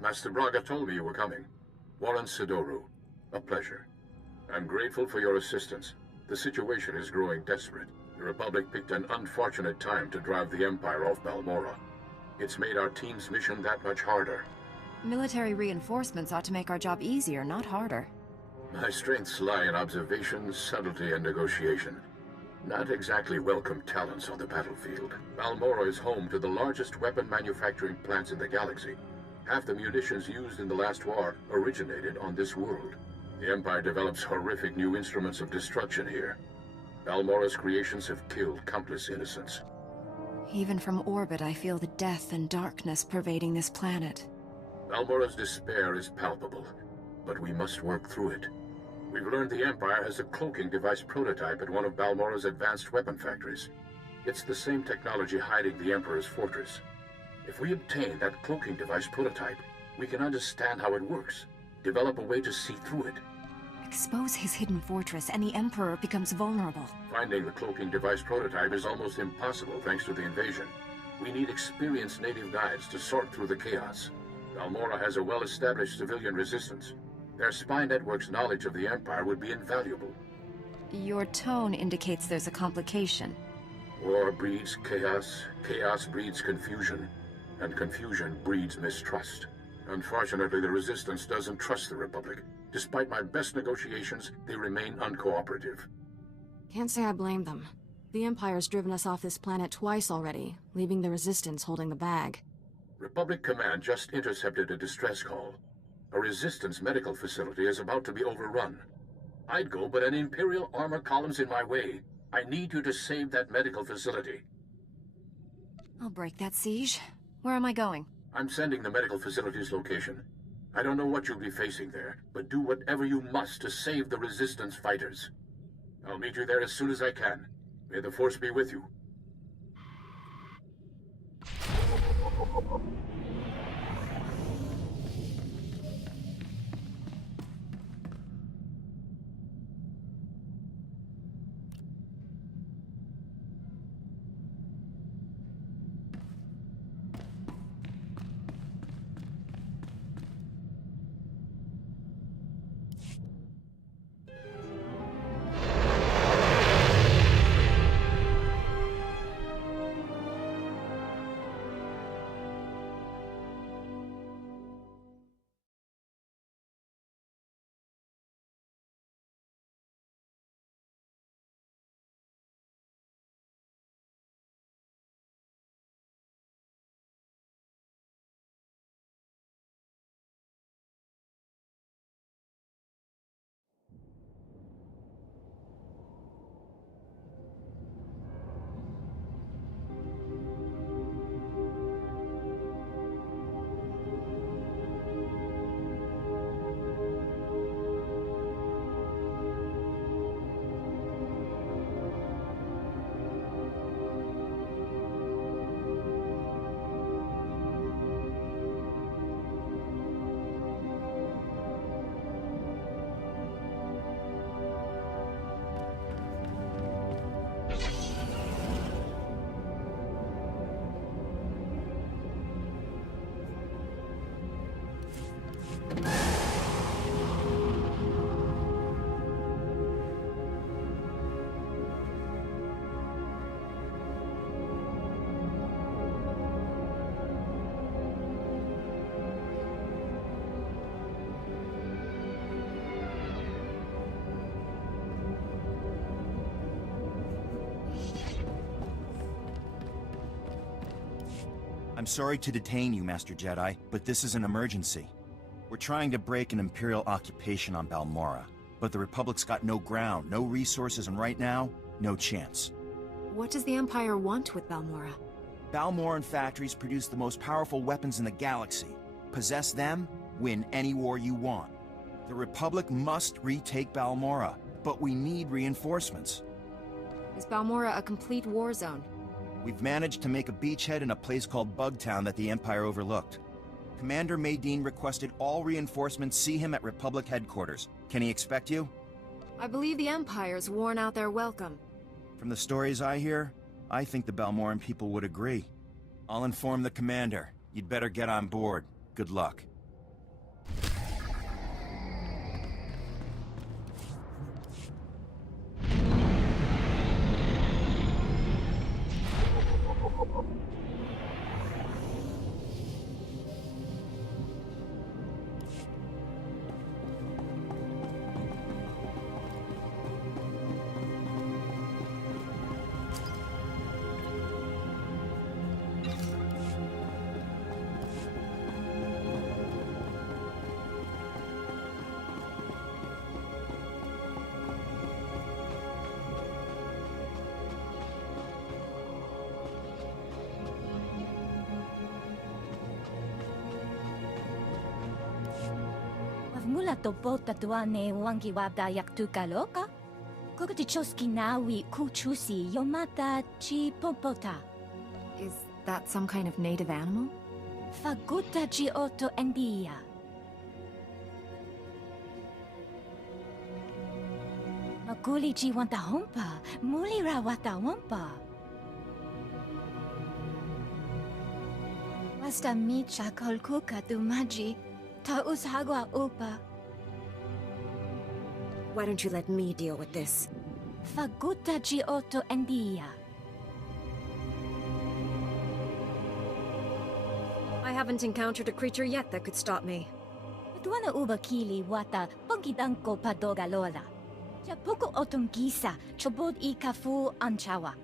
Master Braga told me you were coming. Warren Sidoru. A pleasure. I'm grateful for your assistance. The situation is growing desperate. The Republic picked an unfortunate time to drive the Empire off Balmorra. It's made our team's mission that much harder. Military reinforcements ought to make our job easier, not harder. My strengths lie in observation, subtlety, and negotiation. Not exactly welcome talents on the battlefield. Balmorra is home to the largest weapon manufacturing plants in the galaxy. Half the munitions used in the last war originated on this world. The Empire develops horrific new instruments of destruction here. Balmorra's creations have killed countless innocents. Even from orbit, I feel the death and darkness pervading this planet. Balmorra's despair is palpable, but we must work through it. We've learned the Empire has a cloaking device prototype at one of Balmorra's advanced weapon factories. It's the same technology hiding the Emperor's fortress. If we obtain that cloaking device prototype, we can understand how it works, develop a way to see through it. Expose his hidden fortress, and the Emperor becomes vulnerable. Finding the cloaking device prototype is almost impossible thanks to the invasion. We need experienced native guides to sort through the chaos. Balmorra has a well-established civilian resistance. Their spy network's knowledge of the Empire would be invaluable. Your tone indicates there's a complication. War breeds chaos, chaos breeds confusion, and confusion breeds mistrust. Unfortunately, the Resistance doesn't trust the Republic. Despite my best negotiations, they remain uncooperative. Can't say I blame them. The Empire's driven us off this planet twice already, leaving the Resistance holding the bag. Republic Command just intercepted a distress call. A Resistance medical facility is about to be overrun. I'd go, but an Imperial armor column's in my way. I need you to save that medical facility. I'll break that siege. Where am I going? I'm sending the medical facility's location. I don't know what you'll be facing there, but do whatever you must to save the Resistance fighters. I'll meet you there as soon as I can. May the Force be with you. I'm sorry to detain you, Master Jedi, but this is an emergency. We're trying to break an Imperial occupation on Balmorra, but the Republic's got no ground, no resources, and right now, no chance. What does the Empire want with Balmorra? Balmorran factories produce the most powerful weapons in the galaxy. Possess them, win any war you want. The Republic must retake Balmorra, but we need reinforcements. Is Balmorra a complete war zone? We've managed to make a beachhead in a place called Bugtown that the Empire overlooked. Commander Maydeen requested all reinforcements see him at Republic headquarters. Can he expect you? I believe the Empire's worn out their welcome. From the stories I hear, I think the Balmorran people would agree. I'll inform the commander. You'd better get on board. Good luck. mula topota tuane wangi wabda yak tukaloka. Kogati choski nawi kuchusi yomata chi popota. Is that some kind of native animal? Faguta chi oto endia. Maguli chi wanta hompa, muli ra wata wampa. Basta micha kolkuka tumaji, taus hagwa upa. Why don't you let me deal with this? Faguta chi oto endia. I haven't encountered a creature yet that could stop me. Tuana uba kili wata pongidangko padoga lola. Ja poko otongisa chobod I kafu anchawa.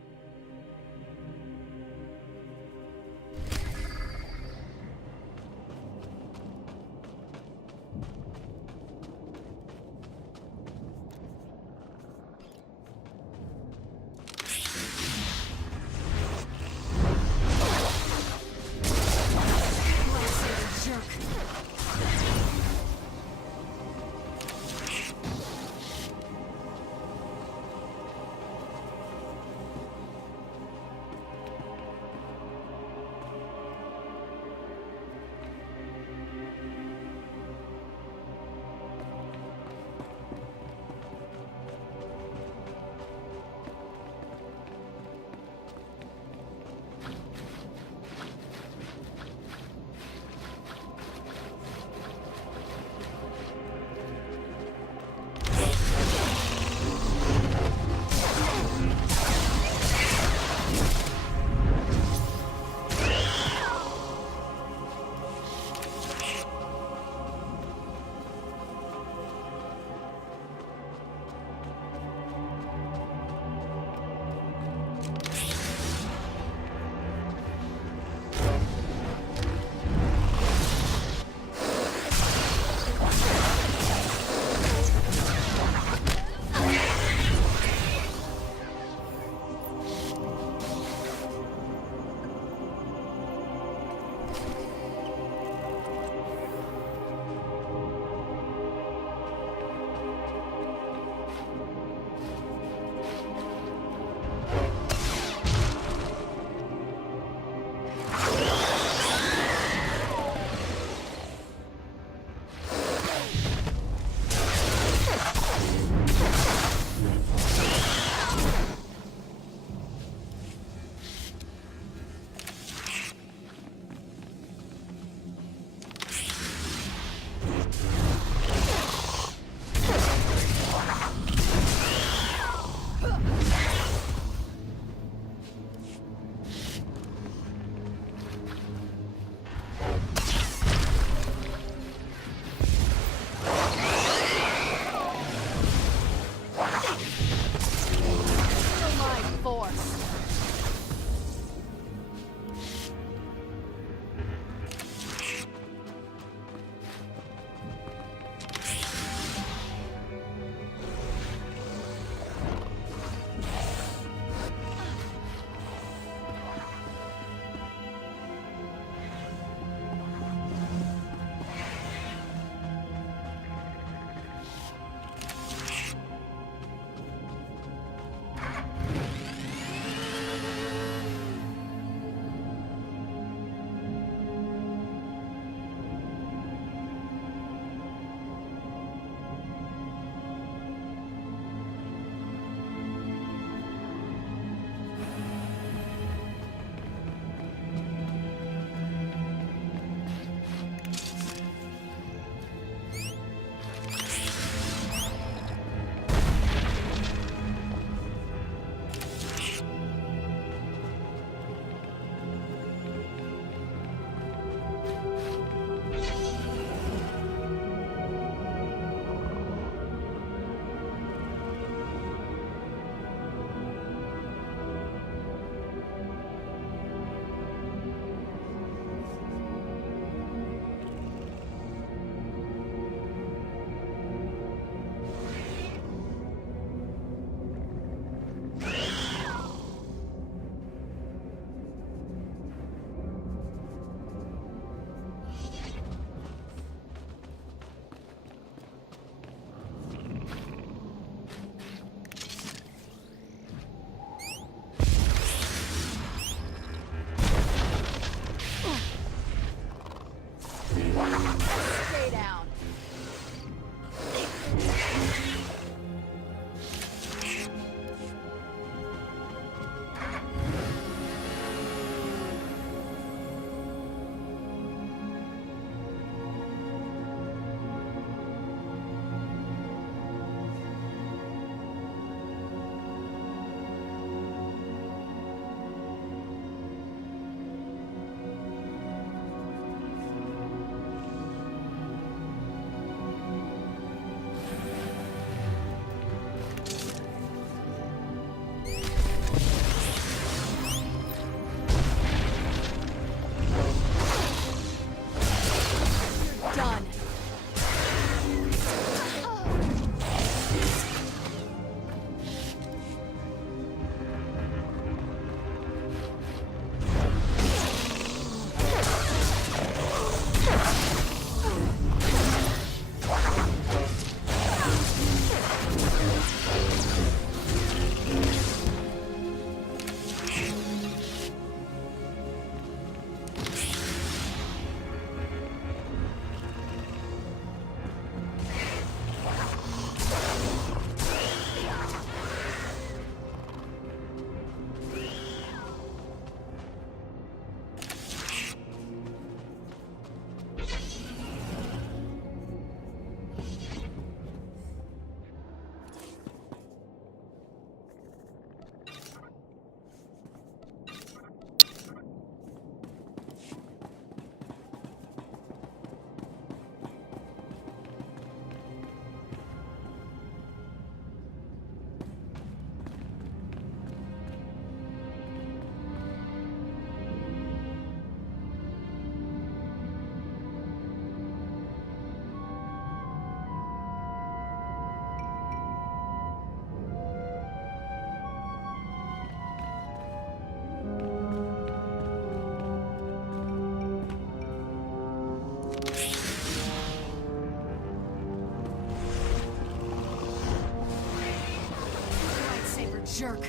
Stay down. Done. Lightsaber jerk.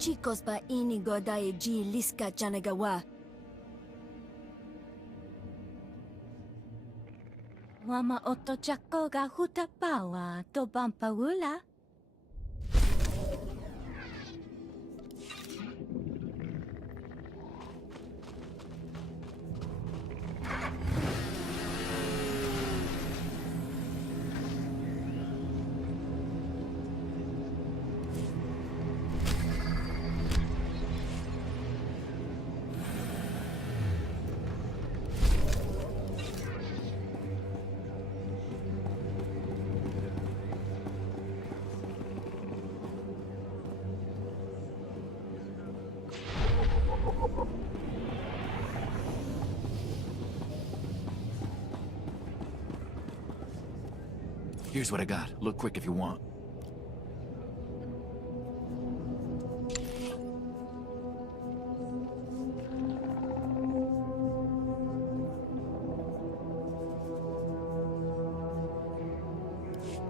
chicos ba inigo dai G liska janagawa. Wama oto chako ga hutapawa to bampawula. Here's what I got. Look quick if you want.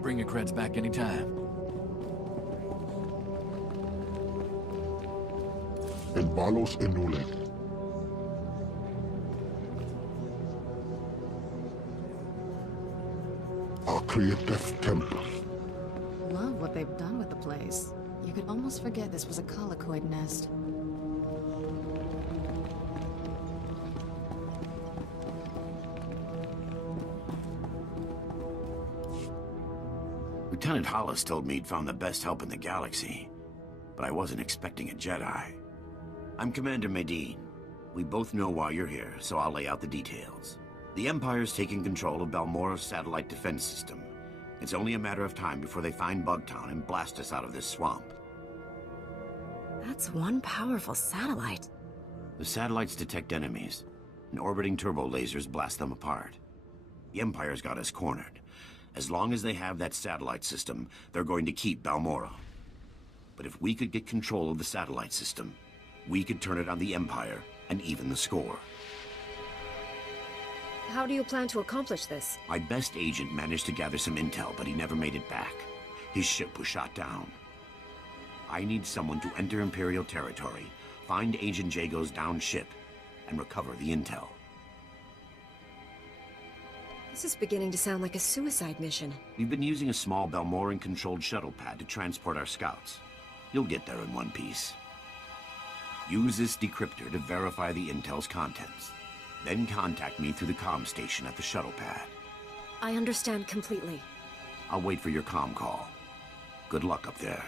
Bring your creds back anytime. El balos enulet. Our creative temple. Love what they've done with the place. You could almost forget this was a colicoid nest. Lieutenant Hollis told me he'd found the best help in the galaxy, but I wasn't expecting a Jedi. I'm Commander Medine. We both know why you're here, so I'll lay out the details. The Empire's taking control of Balmora's satellite defense system. It's only a matter of time before they find Bugtown and blast us out of this swamp. That's one powerful satellite. The satellites detect enemies, and orbiting turbo lasers blast them apart. The Empire's got us cornered. As long as they have that satellite system, they're going to keep Balmora. But if we could get control of the satellite system, we could turn it on the Empire and even the score. How do you plan to accomplish this? My best agent managed to gather some intel, but he never made it back. His ship was shot down. I need someone to enter Imperial territory, find Agent Jago's downed ship, and recover the intel. This is beginning to sound like a suicide mission. We've been using a small Balmoran-controlled shuttle pad to transport our scouts. You'll get there in one piece. Use this decryptor to verify the intel's contents. Then contact me through the comm station at the shuttle pad. I understand completely. I'll wait for your comm call. Good luck up there.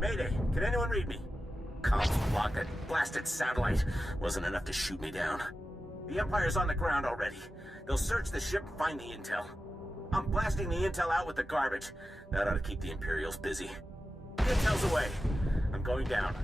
Mayday, can anyone read me? Comms blocked that blasted satellite. Wasn't enough to shoot me down. The Empire's on the ground already. They'll search the ship and find the intel. I'm blasting the intel out with the garbage. That ought to keep the Imperials busy. The intel's away. I'm going down.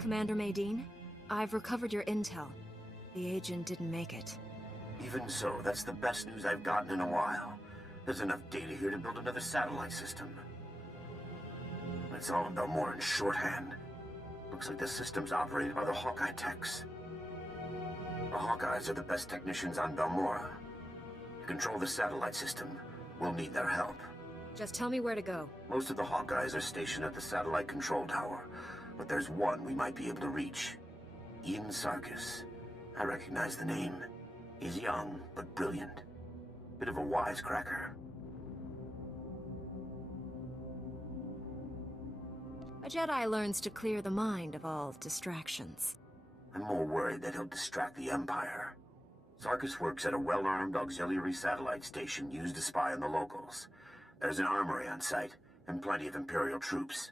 Commander Maydeen, I've recovered your intel. The agent didn't make it. Even so, that's the best news I've gotten in a while. There's enough data here to build another satellite system. It's all in Balmora in shorthand. Looks like the system's operated by the Hawkeye techs. The Hawkeyes are the best technicians on Balmora. To control the satellite system, we'll need their help. Just tell me where to go. Most of the Hawkeyes are stationed at the satellite control tower, but there's one we might be able to reach. Ian Sarkis. I recognize the name. He's young, but brilliant. Bit of a wisecracker. A Jedi learns to clear the mind of all distractions. I'm more worried that he'll distract the Empire. Sarkis works at a well-armed auxiliary satellite station used to spy on the locals. There's an armory on site, and plenty of Imperial troops.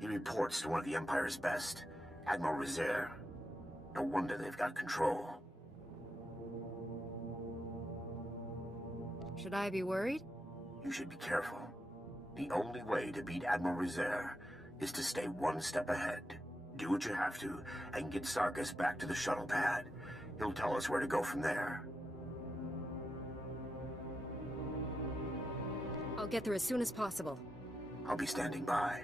He reports to one of the Empire's best, Admiral Rezair. No wonder they've got control. Should I be worried? You should be careful. The only way to beat Admiral Rezair is to stay one step ahead. Do what you have to, and get Sarkis back to the shuttle pad. He'll tell us where to go from there. I'll get there as soon as possible. I'll be standing by.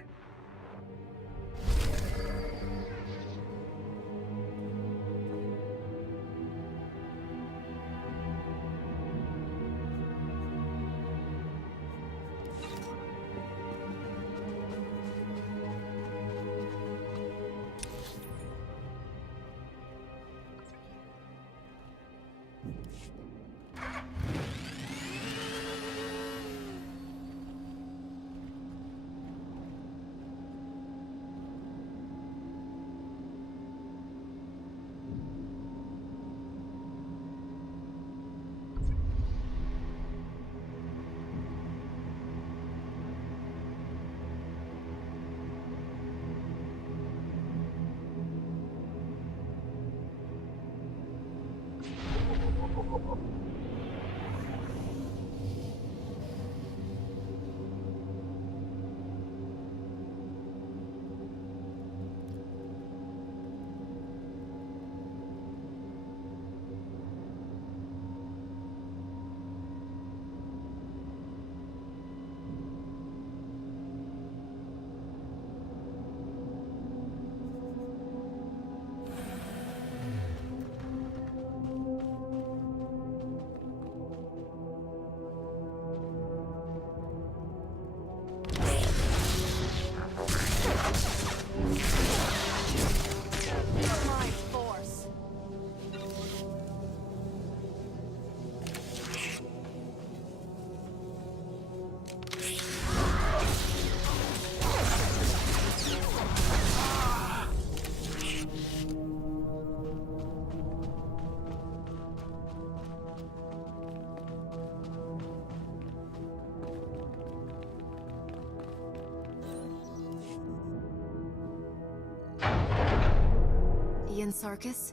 Ian Sarkis?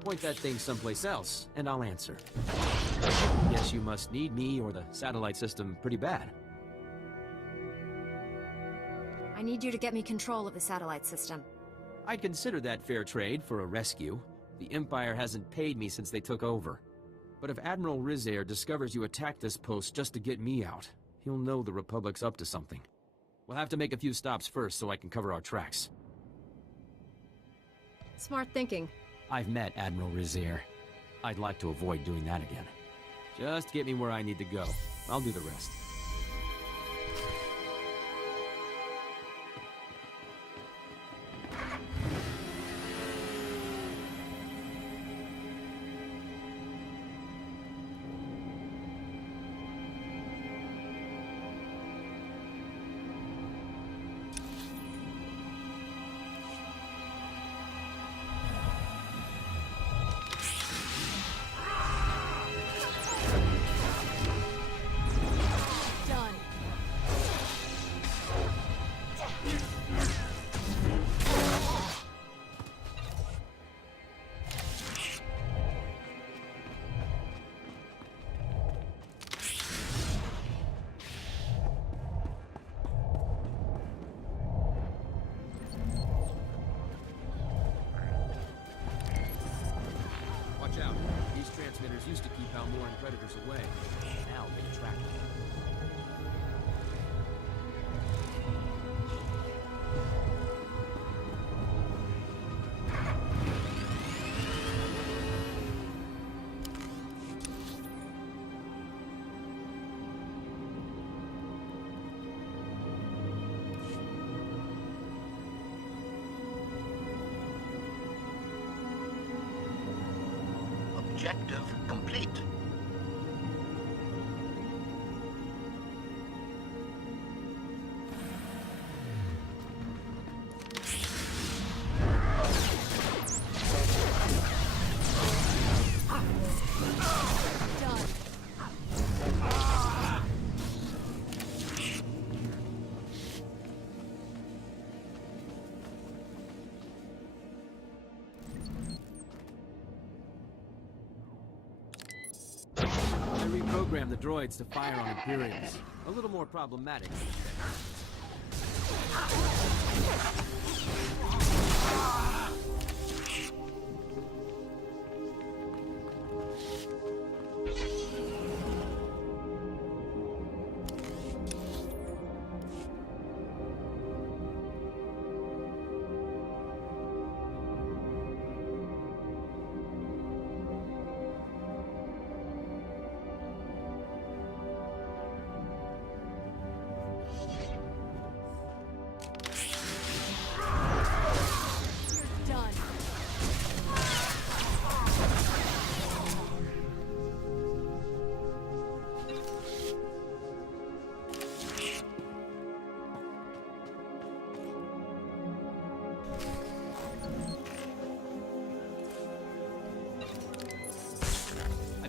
Point that thing someplace else, and I'll answer. Guess you must need me or the satellite system pretty bad. I need you to get me control of the satellite system. I'd consider that fair trade for a rescue. The Empire hasn't paid me since they took over. But if Admiral Rizair discovers you attacked this post just to get me out, he'll know the Republic's up to something. We'll have to make a few stops first so I can cover our tracks. Smart thinking. I've met Admiral Rizair. I'd like to avoid doing that again. Just get me where I need to go. I'll do the rest. Watch out. These transmitters used to keep Balmoran predators away. Now they track them. Objective complete. Reprogram the droids to fire on Imperials. A little more problematic.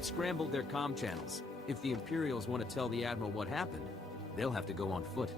Scrambled their comm channels. If the Imperials want to tell the Admiral what happened, they'll have to go on foot.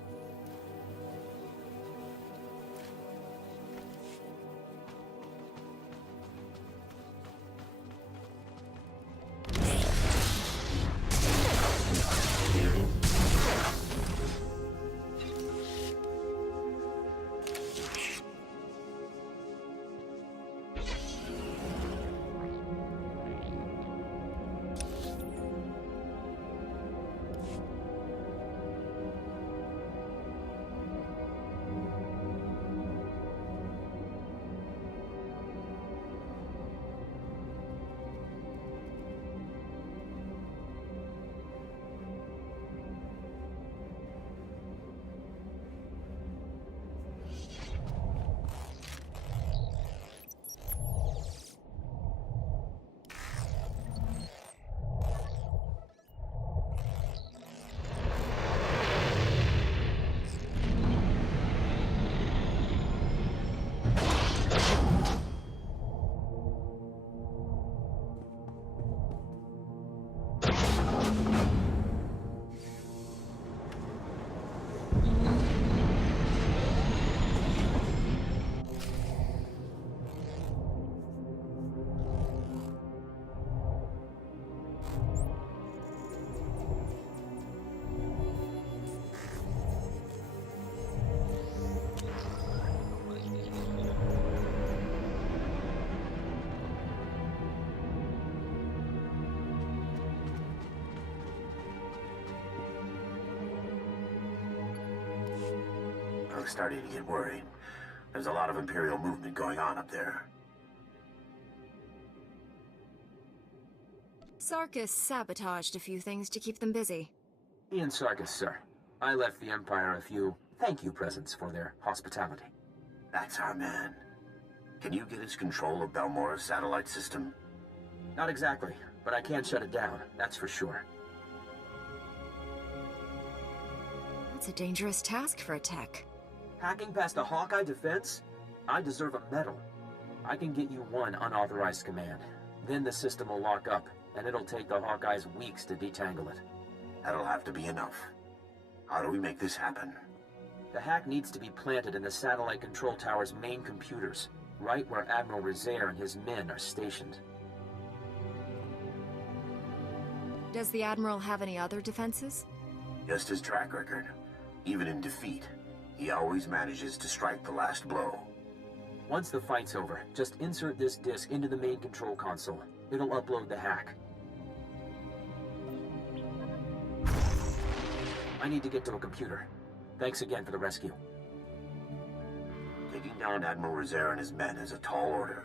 starting to get worried. There's a lot of Imperial movement going on up there. Sarkis sabotaged a few things to keep them busy. Ian Sarkis, sir. I left the Empire a few thank you presents for their hospitality. That's our man. Can you get us control of Balmora's satellite system? Not exactly, but I can shut it down, that's for sure. That's a dangerous task for a tech. Hacking past a Hawkeye defense? I deserve a medal. I can get you one unauthorized command. Then the system will lock up, and it'll take the Hawkeyes weeks to detangle it. That'll have to be enough. How do we make this happen? The hack needs to be planted in the satellite control tower's main computers, right where Admiral Rizair and his men are stationed. Does the Admiral have any other defenses? Just his track record. Even in defeat, he always manages to strike the last blow. Once the fight's over, just insert this disk into the main control console. It'll upload the hack. I need to get to a computer. Thanks again for the rescue. Taking down Admiral Rizair and his men is a tall order.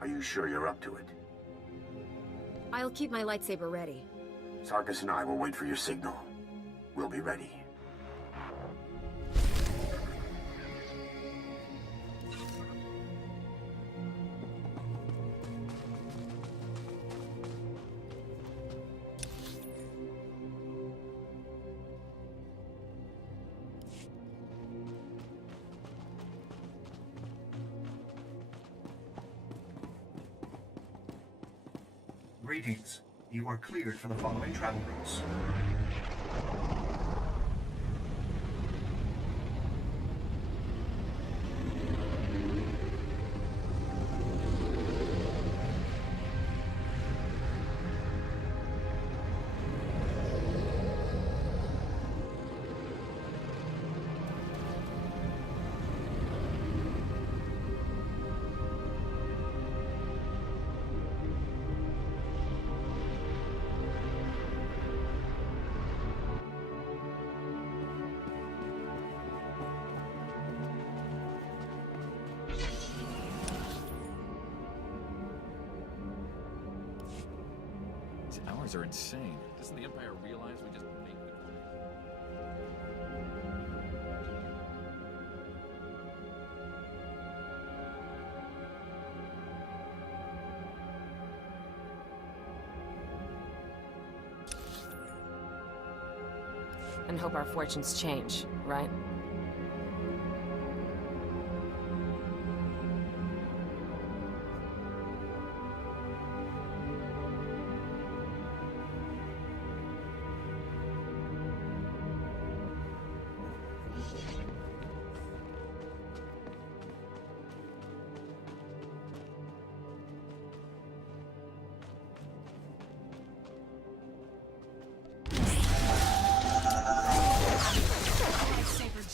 Are you sure you're up to it? I'll keep my lightsaber ready. Sarkis and I will wait for your signal. We'll be ready. Greetings. You are cleared for the following travel routes. These hours are insane. Doesn't the Empire realize we just make the... And hope our fortunes change, right?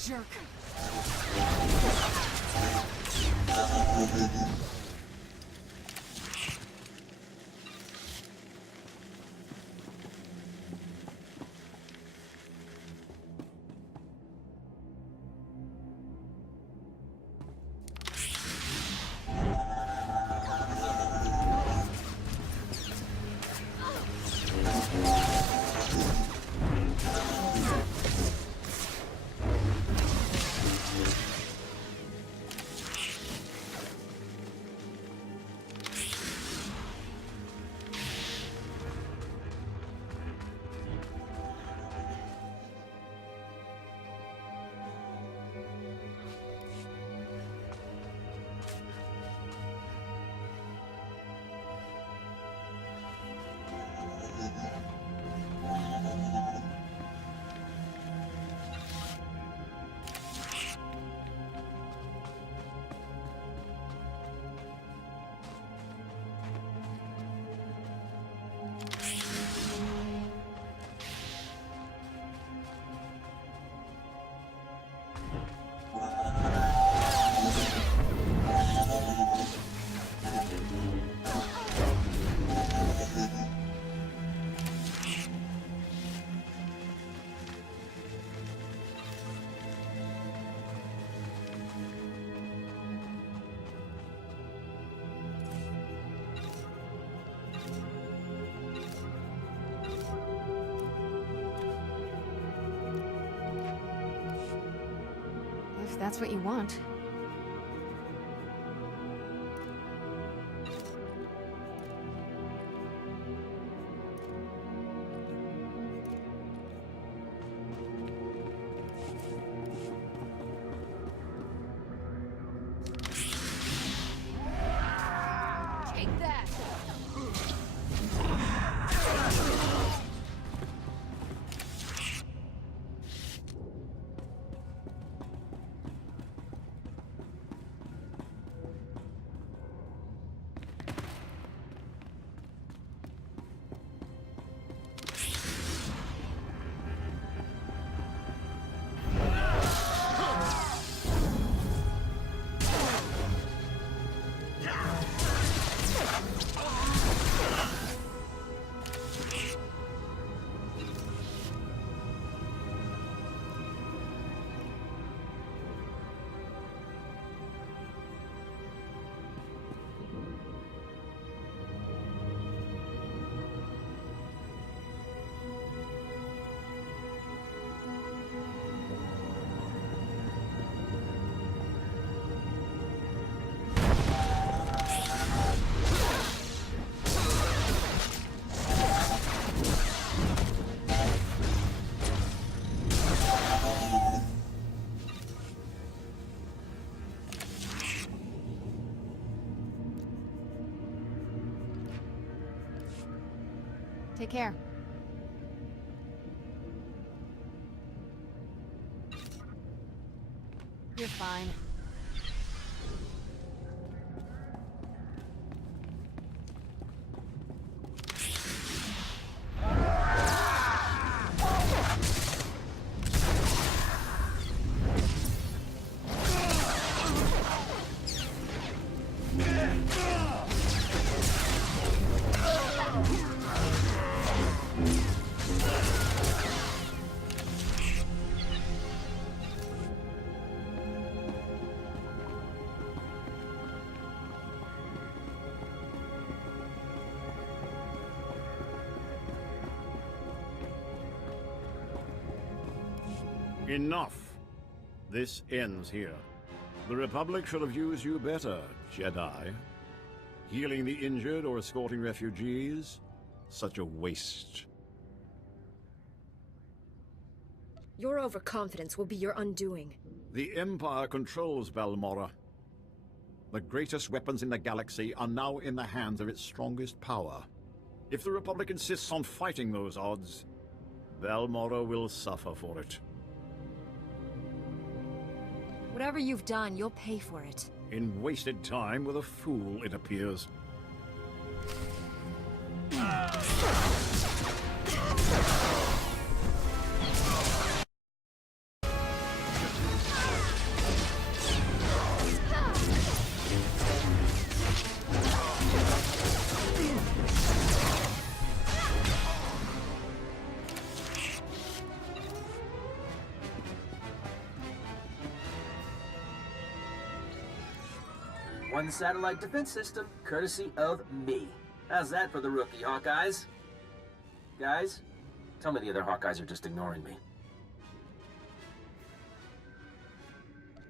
Jerk. If that's what you want. Take that! Take care. You're fine. Enough. This ends here. The Republic should have used you better, Jedi. Healing the injured or escorting refugees? Such a waste. Your overconfidence will be your undoing. The Empire controls Balmorra. The greatest weapons in the galaxy are now in the hands of its strongest power. If the Republic insists on fighting those odds, Balmorra will suffer for it. Whatever you've done, you'll pay for it. In wasted time with a fool, it appears. One satellite defense system, courtesy of me. How's that for the rookie, Hawkeyes? Guys, tell me the other Hawkeyes are just ignoring me.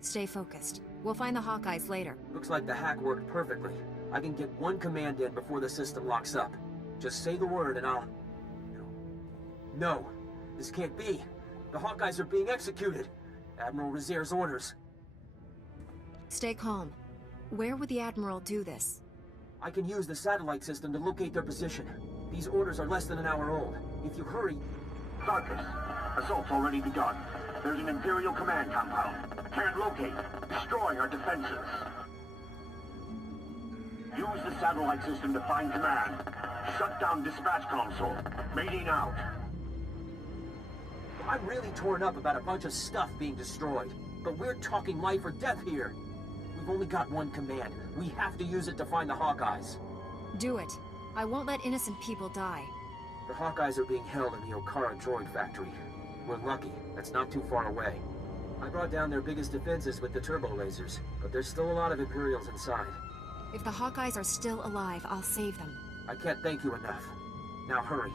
Stay focused. We'll find the Hawkeyes later. Looks like the hack worked perfectly. I can get one command in before the system locks up. Just say the word and I'll... No, this can't be. The Hawkeyes are being executed. Admiral Razier's orders. Stay calm. Where would the Admiral do this? I can use the satellite system to locate their position. These orders are less than an hour old. If you hurry... Sarkis, assault's already begun. There's an Imperial command compound. Can't locate. Destroying our defenses. Use the satellite system to find command. Shut down dispatch console. Mating out. I'm really torn up about a bunch of stuff being destroyed. But we're talking life or death here. We've only got one command. We have to use it to find the Hawkeyes. Do it. I won't let innocent people die. The Hawkeyes are being held in the Okara droid factory. We're lucky. That's not too far away. I brought down their biggest defenses with the turbo lasers, but there's still a lot of Imperials inside. If the Hawkeyes are still alive, I'll save them. I can't thank you enough. Now hurry.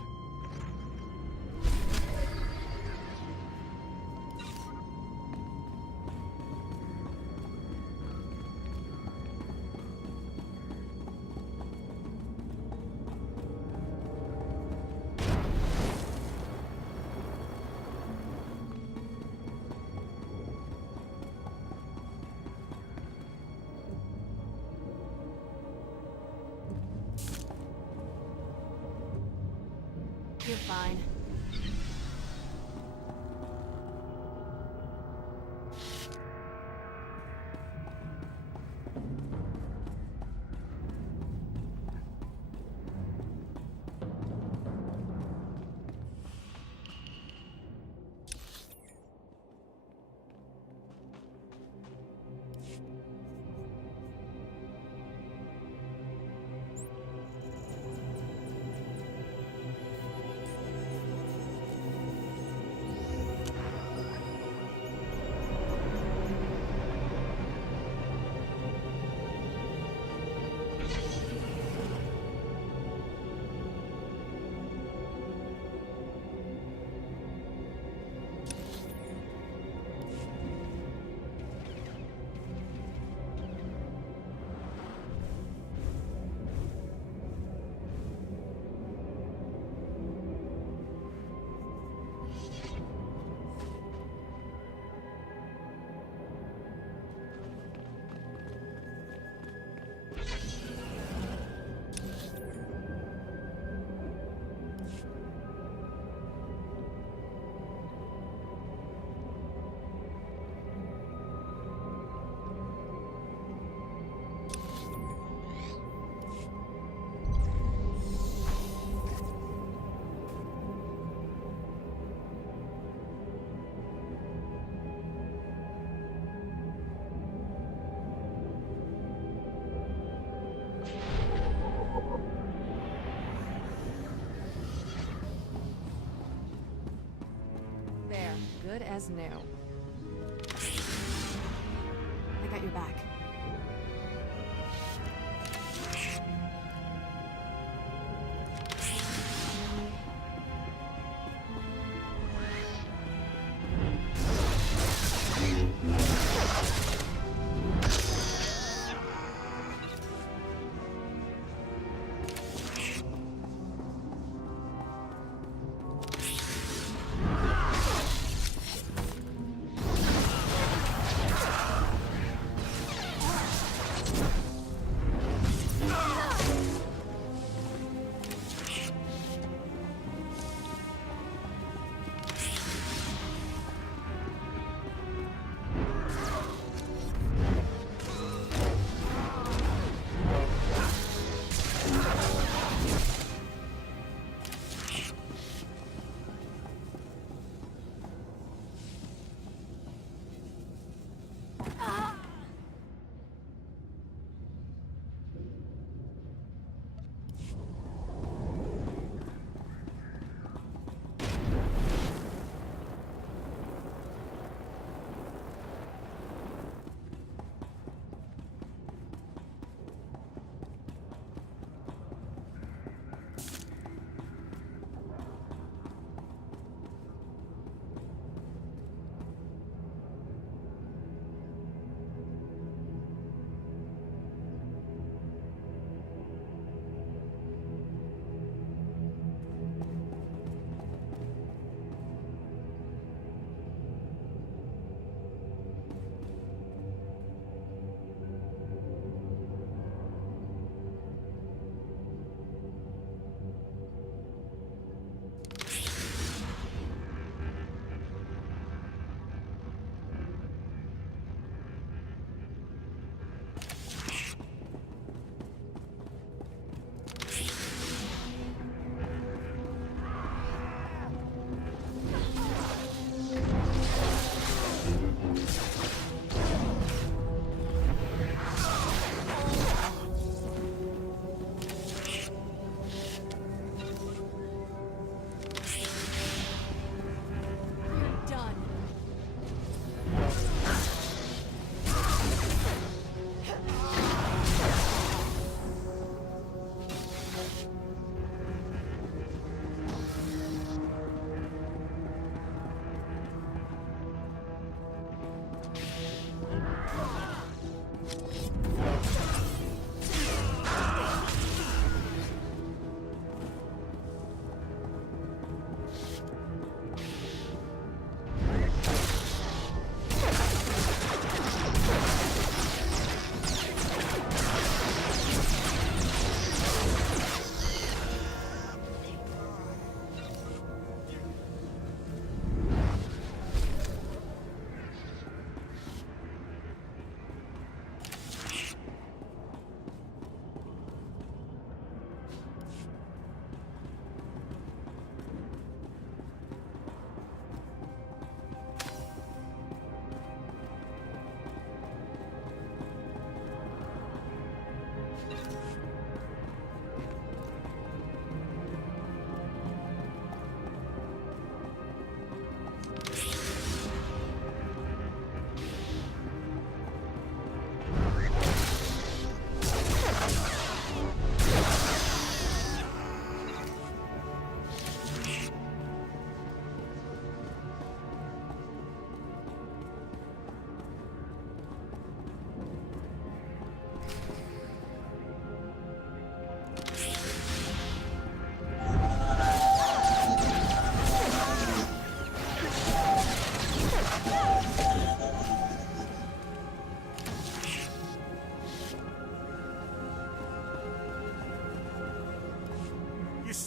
You're fine. There, good as new. I got your back.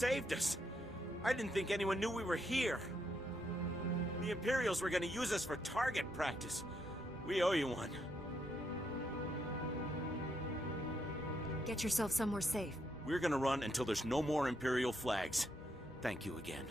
saved us. I didn't think anyone knew we were here. The Imperials were gonna use us for target practice. We owe you one. Get yourself somewhere safe. We're gonna run until there's no more Imperial flags. Thank you again.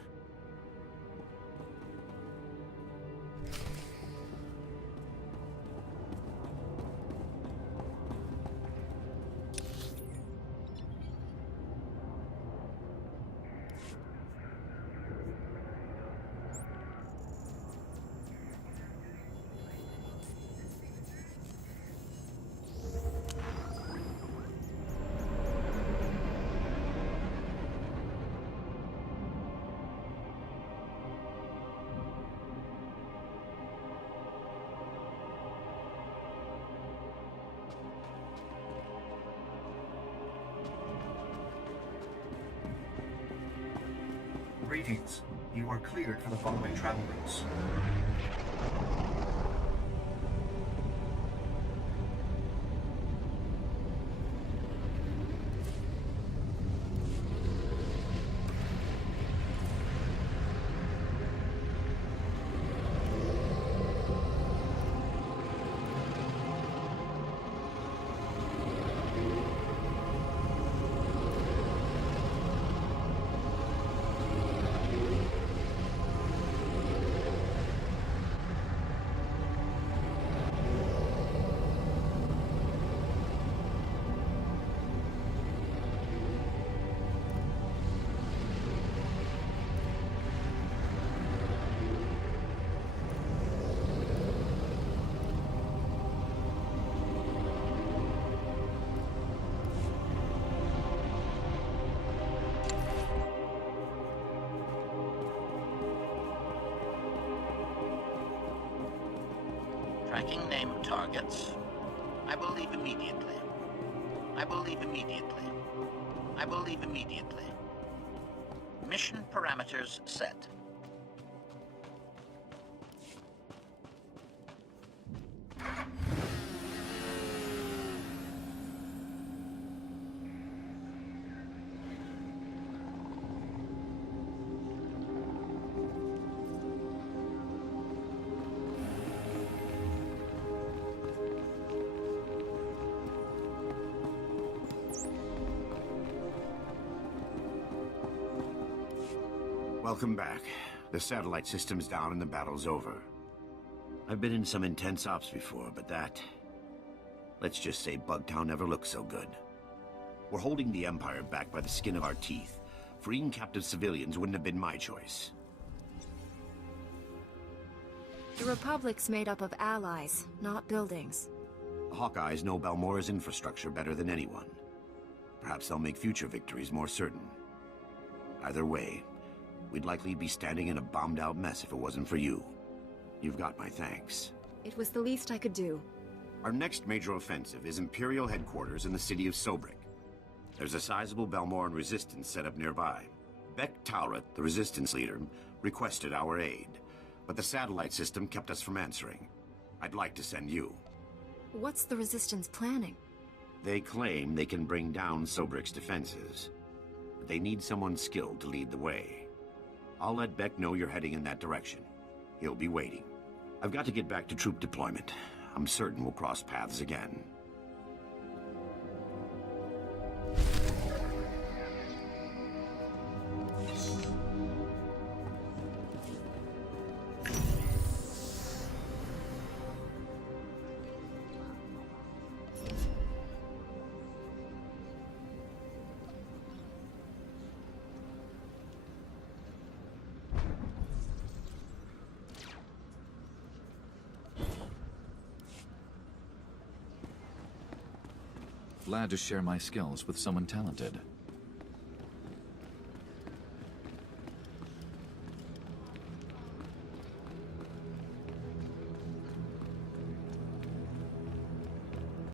Greetings. You are cleared for the following travel routes. Tracking named targets. I believe immediately. I believe immediately. I believe immediately. Mission parameters set. Welcome back. The satellite system's down and the battle's over. I've been in some intense ops before, but that... let's just say Bugtown never looked so good. We're holding the Empire back by the skin of our teeth. Freeing captive civilians wouldn't have been my choice. The Republic's made up of allies, not buildings. The Hawkeyes know Balmora's infrastructure better than anyone. Perhaps they'll make future victories more certain. Either way, we'd likely be standing in a bombed-out mess if it wasn't for you. You've got my thanks. It was the least I could do. Our next major offensive is Imperial headquarters in the city of Sobrik. There's a sizable Balmoran resistance set up nearby. Beck Tauret, the resistance leader, requested our aid, but the satellite system kept us from answering. I'd like to send you. What's the resistance planning? They claim they can bring down Sobrik's defenses, but they need someone skilled to lead the way. I'll let Beck know you're heading in that direction. He'll be waiting. I've got to get back to troop deployment. I'm certain we'll cross paths again. Glad to share my skills with someone talented.